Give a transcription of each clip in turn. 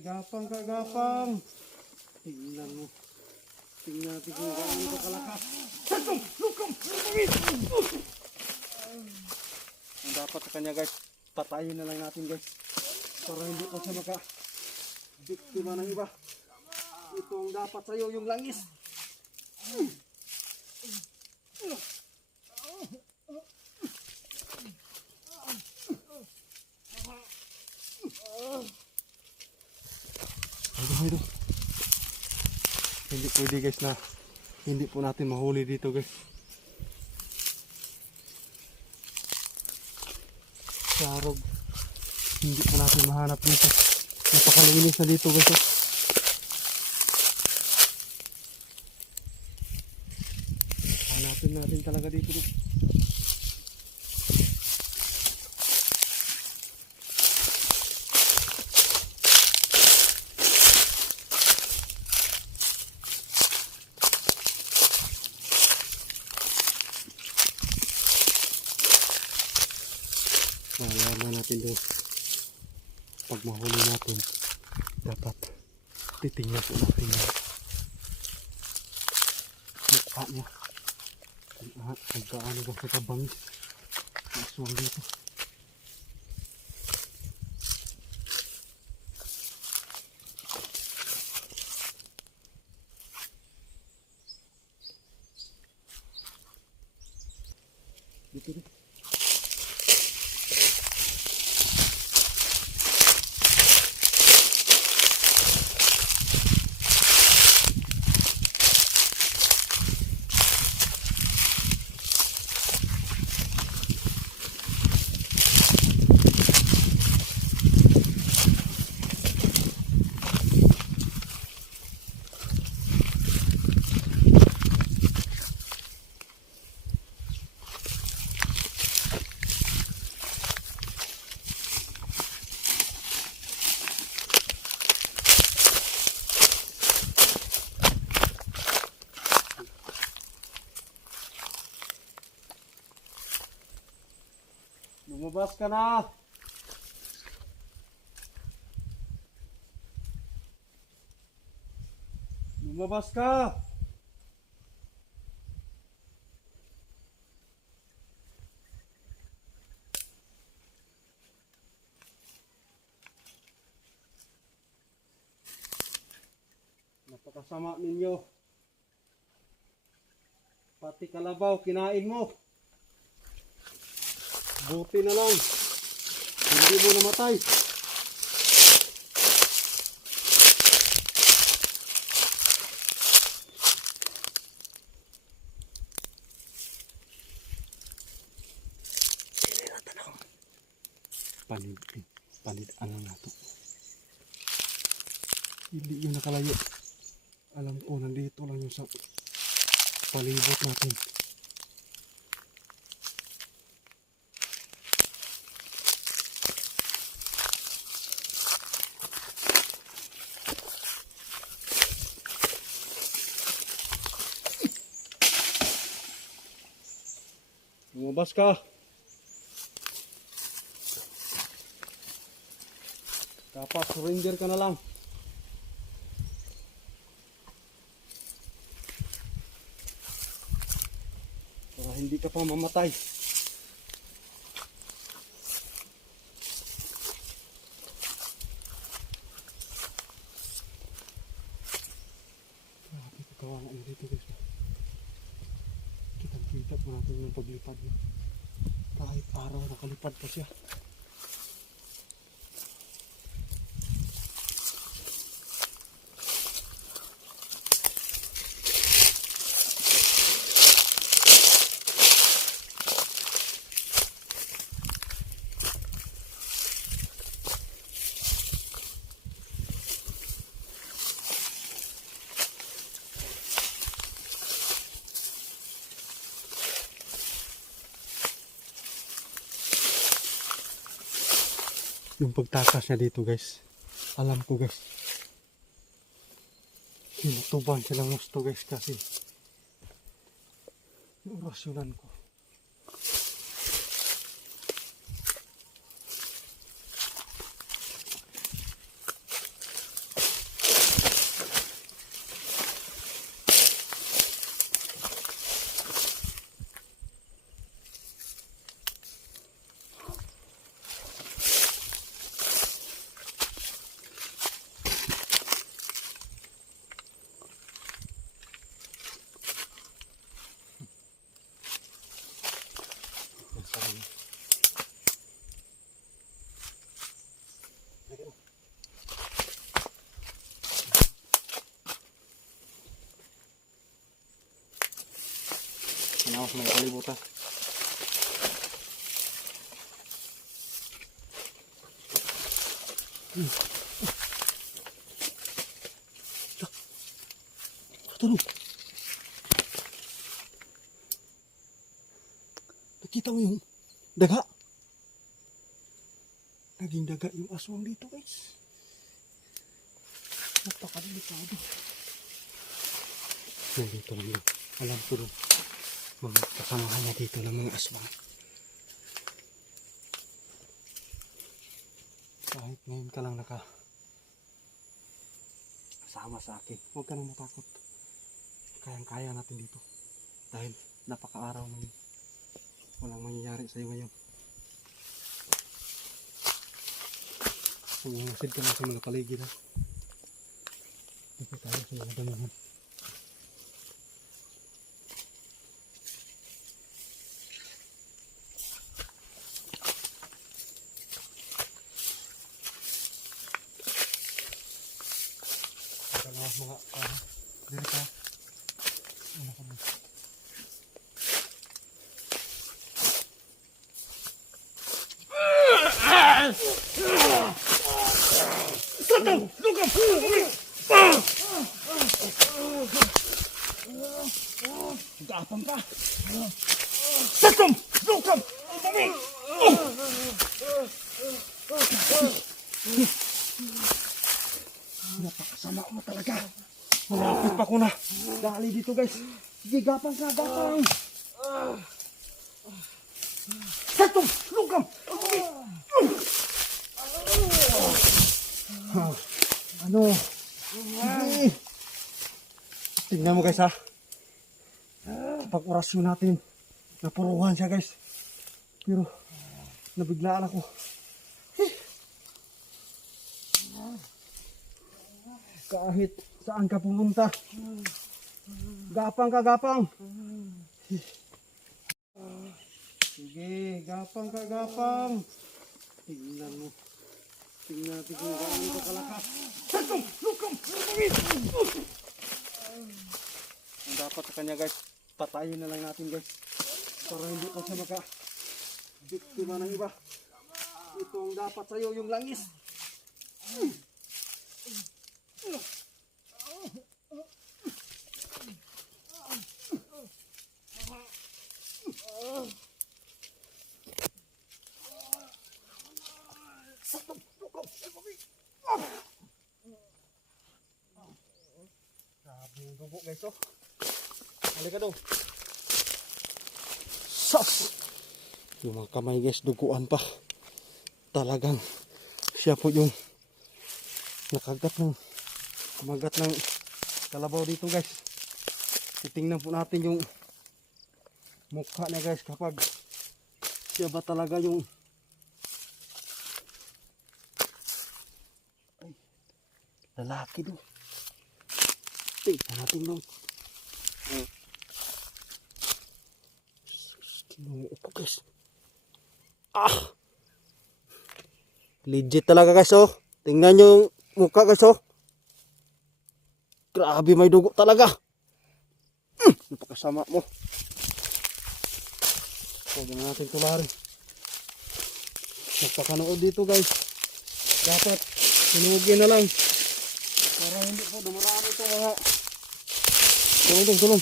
Gapang kagapang. Tingnan mo. Tingnan natin kung gaano ka kalakas. Lukam! Ang dapat sa kanya guys, patayin na lang natin guys. Para hindi pa siya maka-biktima ng iba. Ito ang dapat sa'yo, yung langis. Ito. Hindi pwede guys na hindi po natin mahuli dito guys. Sarog. Hindi po natin mahanap dito. Napakalinis na dito guys. Hanapin natin talaga dito. Malaman natin doon. Pag mahuli natin, dapat titingnan po natin yung mukha niya. Kung kaano ba sa kabangis. Aswang dito. Dito rin. Lumabas ka na! Lumabas ka! Napakasama ninyo. Pati kalabaw, kinain mo. Buti na lang. Hindi mo namatay. Panidaan lang nato. Hindi yun nakalayo. Alam ko nandito lang yung sa palibot natin. Lumabas ka. Dapat surrender ka na lang. Para hindi ka pa mamatay. Grabe ka kawawa mo dito guys. Kitang-kita po natin yung paglipad niya. Kahit araw nakalipad pa siya. Yung pagtakas niya dito guys, alam ko guys, sinutuban silang gusto guys kasi yung rasyonan ko. Tanawas mga kalibutan. Tulog. Nakita mo yung daga? Naging daga yung aswang dito guys. Napakadelikado. Nandito lang yun. Alam ko rin. Mga kasamahan niya dito ng mga aswang. Kahit ngayon ka lang sama sa akin. Huwag ka nang matakot. Kayang-kaya natin dito. Dahil napaka-araw na yun. Walang mangyayari sa'yo ngayon. Umasid ka na sa mga paligid ha. Dito tayo sa mga damuhan. Mga dito ka. Ano ka ba? Satong! Lugam! Gapang ka! Satong! Lugam! Napakasama mo talaga. Malapit pa ko na. Dali dito guys. Sige, gapang ka, gapang. Satong! Lugam! Ano? Sige. Tingnan mo guys ha. Kapag orasyon natin, napuruhan siya guys. Pero, nabiglaan ako. Kahit saan ka pumunta. Gapang ka, gapang. Sige, gapang ka, gapang. Tingnan mo. Tingnan natin kung gaano ka kalakas. Satong! Lukam! Ang dapat sa kanya guys, patayin na lang natin guys. Para hindi pa siya maka-biktima ng iba. Ito ang dapat sa'yo, yung langis. Grabe yung dugo guys oh. Halika daw. Sus! Yung mga kamay guys, duguan pa. Talagang siya po yung kumagat ng kalabaw dito guys. Titingnan po natin yung mukha niya guys kapag siya ba talaga yung lalaki doon. Tingnan natin doon. Kinuupo guys. Legit talaga guys oh. Tingnan nyo yung mukha guys oh. Grabe may dugo talaga. Napakasama mo. Huwag na natin tularin. Napakanood dito guys. Dapat sinugin na lang. Para hindi po dumarami ito mga. Tulong.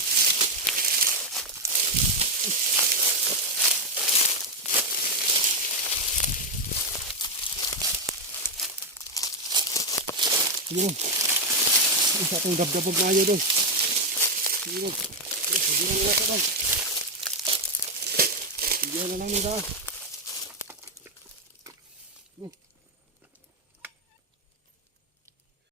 Yun. Isa itong gabgabog na ayaw doon. Yun. Hindi na nila ito doon. Hindi na lang nila.